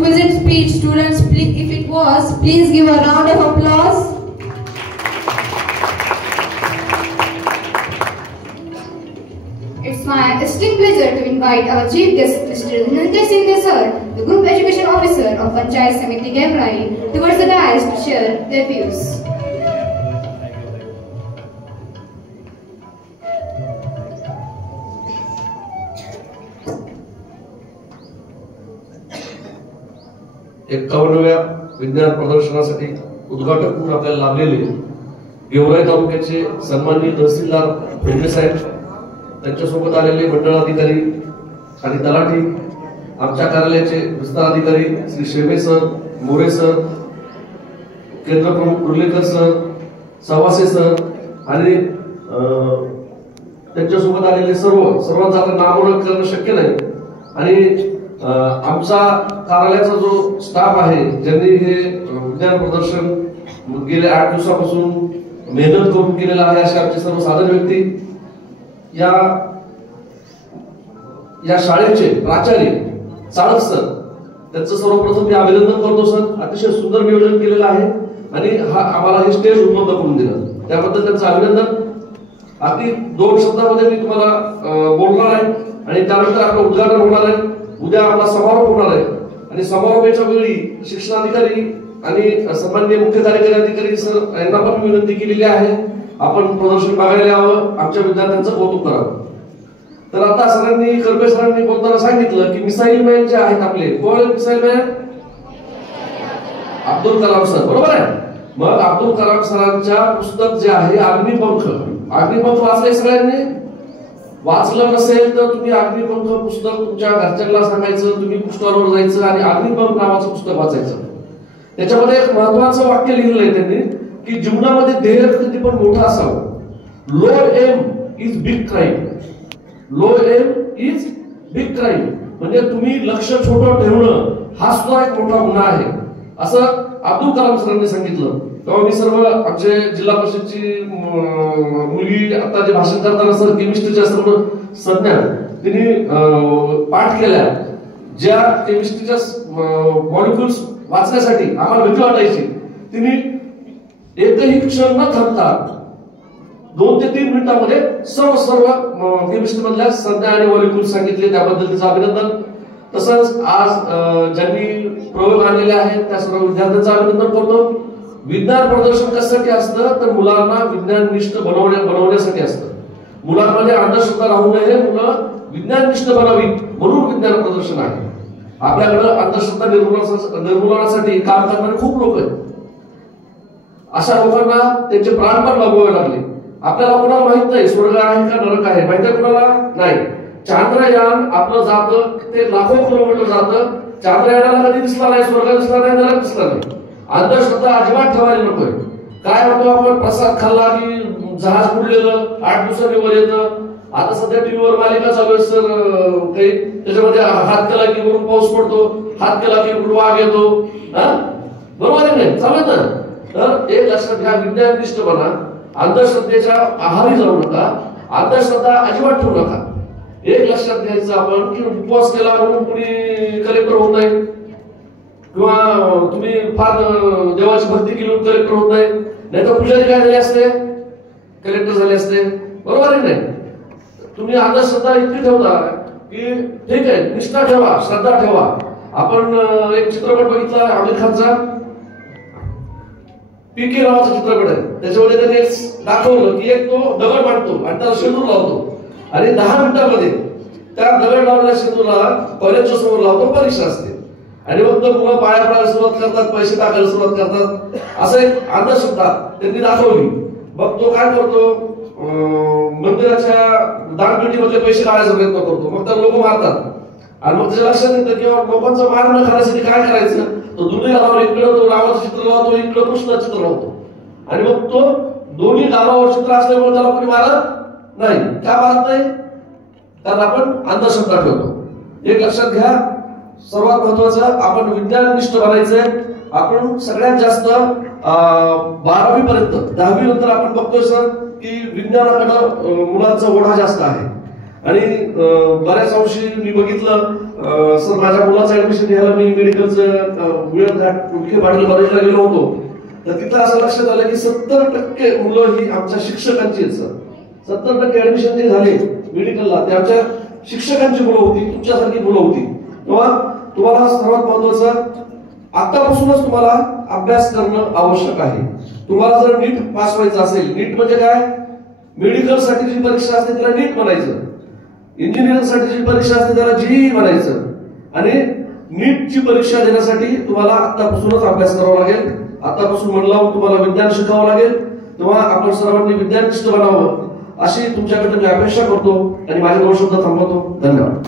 exquisite speech. Students, if it was, please give a round of applause. It's my esteemed pleasure to invite our chief guest, Mr. Dhananjay Singh sir, the Group Education Officer of Panchayat Samiti Gemrai, towards the dais to share their views. एकावन्नव्या विज्ञान प्रदर्शनासाठी उद्घाटक म्हणून आपल्याला लाभलेले गेवराई तालुक्याचे सन्माननीय तहसीलदार भेंडे साहेब, त्यांच्यासोबत आलेले मंडळ अधिकारी आणि तलाठी, आमच्या कार्यालयाचे विस्तार अधिकारी श्री शेमे सर, मोरे सर, केंद्र प्रमुख कुर्लेकर सर, सवासे सर आणि त्यांच्यासोबत आलेले सर्वांचं आता नामोल्लेख करणं शक्य नाही आणि आमचा कार्यालयाचा जो स्टाफ आहे ज्यांनी हे विज्ञान प्रदर्शन गेले 8 दिवसापासून मेहनत करून केलेला आहे, असे आमचे सर्व साधन व्यक्ती, या शाळेचे प्राचार्य चाळक सर, त्यांचं सर्वप्रथम मी अभिनंदन करतो सर. अतिशय सुंदर नियोजन केलेलं आहे आणि आम्हाला हे स्टेज उपलब्ध करून दिलं, त्याबद्दल त्यांचं अभिनंदन. अगदी 2 शब्दामध्ये मी तुम्हाला बोलणार आहे आणि त्यानंतर आपलं उद्घाटन होणार आहे. उद्या आपला समारोप होणार आहे आणि समारोपाच्या वेळी शिक्षणाधिकारी आणि सन्माननीय मुख्य कार्यकारी अधिकारी सर यांना पण विनंती केलेली आहे आपण प्रदर्शन बघायला यावं, आमच्या विद्यार्थ्यांचं कौतुक करावं. तर आता सरांनी कर्वे सरांनी बोलताना सांगितलं की मिसाईल मॅन जे आहेत आपले, कोण missile man? Abdul Kalam sir, बरोबर आहे. मग अब्दुल कलाम सरांच्या पुस्तक जे आहे अग्निपंख वाचले सगळ्यांनी? वाचलं नसेल तर तुम्ही अग्निपंख पुस्तक तुमच्या घरच्यांना सांगायचं, तुम्ही पुस्तकावर जायचं आणि अग्निपंख नावाचं पुस्तक वाचायचं. त्याच्यामध्ये एक महत्वाचं वाक्य लिहिलेलं आहे त्यांनी की जीवनामध्ये ध्येय किती पण मोठं असावं. Low aim is big crime. Low aim is big crime म्हणजे तुम्ही लक्ष छोटं ठेवणं हा सुद्धा एक मोठा गुन्हा आहे, असं अब्दुल कलाम सरांनी सांगितलं. तेव्हा मी सर्व आमचे जिल्हा परिषदची मुलगी आता जे भाषण करताना सर केमिस्ट्रीच्या सर्व संज्ञा तिने पाठ केल्या, ज्या केमिस्ट्रीच्या मॉलिक्युल्स वाचण्यासाठी आम्हाला भीती वाटायची, तिने एकही क्षण न थांबता 2 ते 3 मिनिटांमध्ये सर्व केमिस्ट्री मधल्या संज्ञा आणि मॉलिक्युल सांगितले, त्याबद्दल तिचं अभिनंदन. तसंच आज ज्यांनी प्रयोग आणलेले आहेत त्या सर्व विद्यार्थ्यांचं अभिनंदन करतो. विज्ञान प्रदर्शन कशासाठी असतं तर मुलांना विज्ञाननिष्ठ बनवण्यासाठी असतं. मुलांमध्ये अंधश्रद्धा राहू नये, मुलं विज्ञाननिष्ठ बनावी म्हणून विज्ञान प्रदर्शन आहे. आपल्याकडे अंधश्रद्धा निर्मूलनासाठी काम करणारे खूप लोक आहेत. अशा लोकांना त्यांचे प्राण पण गमवावे लागले. आपल्याला कोणाला माहित नाही स्वर्ग आहे का नरक आहे, माहिती आहे कोणाला? नाही. चांद्रयान आपलं जातं ते लाखो किलोमीटर जातं, चांद्रयानाला कधी दिसला नाही, स्वर्ग दिसला नाही, नरक दिसला नाही. अंधश्रद्धा अजिबात ठेवायला नकोय. काय होतं, आपण प्रसाद खाल्ला की जहाज बुडलेलं 8 दिवसांनी वर येतं. आता सध्या टीव्हीवर मालिका चालू आहे सर काही, त्याच्यामध्ये हात केला की वरून पाऊस पडतो, हात केला की वाघ येतो, बरोबर आहे नाही? चालू ना. तर एक लक्षात घ्या, विज्ञाननिष्ठ बना, अंधश्रद्धेच्या आहारी जाऊ नका, अंधश्रद्धा अजिबात ठेवू नका. एक लक्षात घ्यायचं आपण की उपवास केला म्हणून कुणी कलेक्टर होत नाही किंवा तुम्ही फार देवाची भक्ती केली म्हणून कलेक्टर होत नाही, नाही तर पुजारी काय झाले असते, कलेक्टर झाले असते, बरोबर आहे नाही? तुम्ही अंधश्रद्धा इतकी ठेवता की ठीक आहे, निष्ठा ठेवा, श्रद्धा ठेवा. आपण एक चित्रपट बघितला आमिर खानचा, पीके नावाचा चित्रपट आहे, त्याच्यामध्ये त्याने दाखवलं की एक तो दगड मांडतो आणि त्याला शेंदूर लावतो आणि 10 मिनिटांमध्ये त्या दगड लावलेल्या शेंदूरला कॉलेजच्या समोर लावतो, परीक्षा असते आणि मग तर मुलं पाया पडायला सुरुवात करतात, पैसे टाकायला सुरुवात करतात. असं एक अंधश्रद्धा त्यांनी दाखवली. मग तो काय करतो, मंदिराच्या दानपेटीमध्ये पैसे काढायचा प्रयत्न करतो, मग तर लोक मारतात आणि मग त्याच्या लक्षात येतं की लोकांचा मार न खाण्यासाठी काय करायचं, तो दोन्ही गावावर इकडं तो रामाचं चित्र लावतो, इकडं कृष्णाचं चित्र लावतो आणि मग तो दोन्ही गावावर चित्र असल्यामुळे त्याला कोणी मारत नाही. का मारत नाही? कारण आपण अंधश्रद्धा ठेवतो. एक लक्षात घ्या, सर्वात महत्वाचं आपण विज्ञाननिष्ठ बनायचंय. आपण सगळ्यात जास्त 12वी पर्यंत, 10वी नंतर आपण बघतोय सर की विज्ञानाकडे मुलांचा ओढा जास्त आहे आणि बऱ्याच अंशी मी बघितलं सर माझ्या मुलाचं ऍडमिशन घ्यायला मी मेडिकलचं विखे पाटील कॉलेजला गेलो होतो, तर तिथं असं लक्षात आलं की 70% मुलं ही आमच्या शिक्षकांची आहेत सर. 70% ऍडमिशन जे झाले मेडिकलला ते आमच्या शिक्षकांची मुलं होती, तुमच्यासारखी मुलं होती. तेव्हा तुम्हाला सर्वात महत्वाचं आतापासूनच तुम्हाला अभ्यास करणं आवश्यक आहे. तुम्हाला जर नीट पास व्हायचं असेल, नीट म्हणजे काय, मेडिकल साठी जी परीक्षा असते त्याला नीट म्हणायचं, इंजिनिअरिंग साठी जी परीक्षा असते त्याला जीई म्हणायचं, आणि नीटची परीक्षा देण्यासाठी तुम्हाला आतापासूनच अभ्यास करावा लागेल. आतापासून मन लावून तुम्हाला विज्ञान शिकावं लागेल. तेव्हा आपण सर्वांनी विज्ञानिष्ठ बनावं अशी तुमच्याकडे मी अपेक्षा करतो आणि माझे 2 शब्द थांबवतो. धन्यवाद.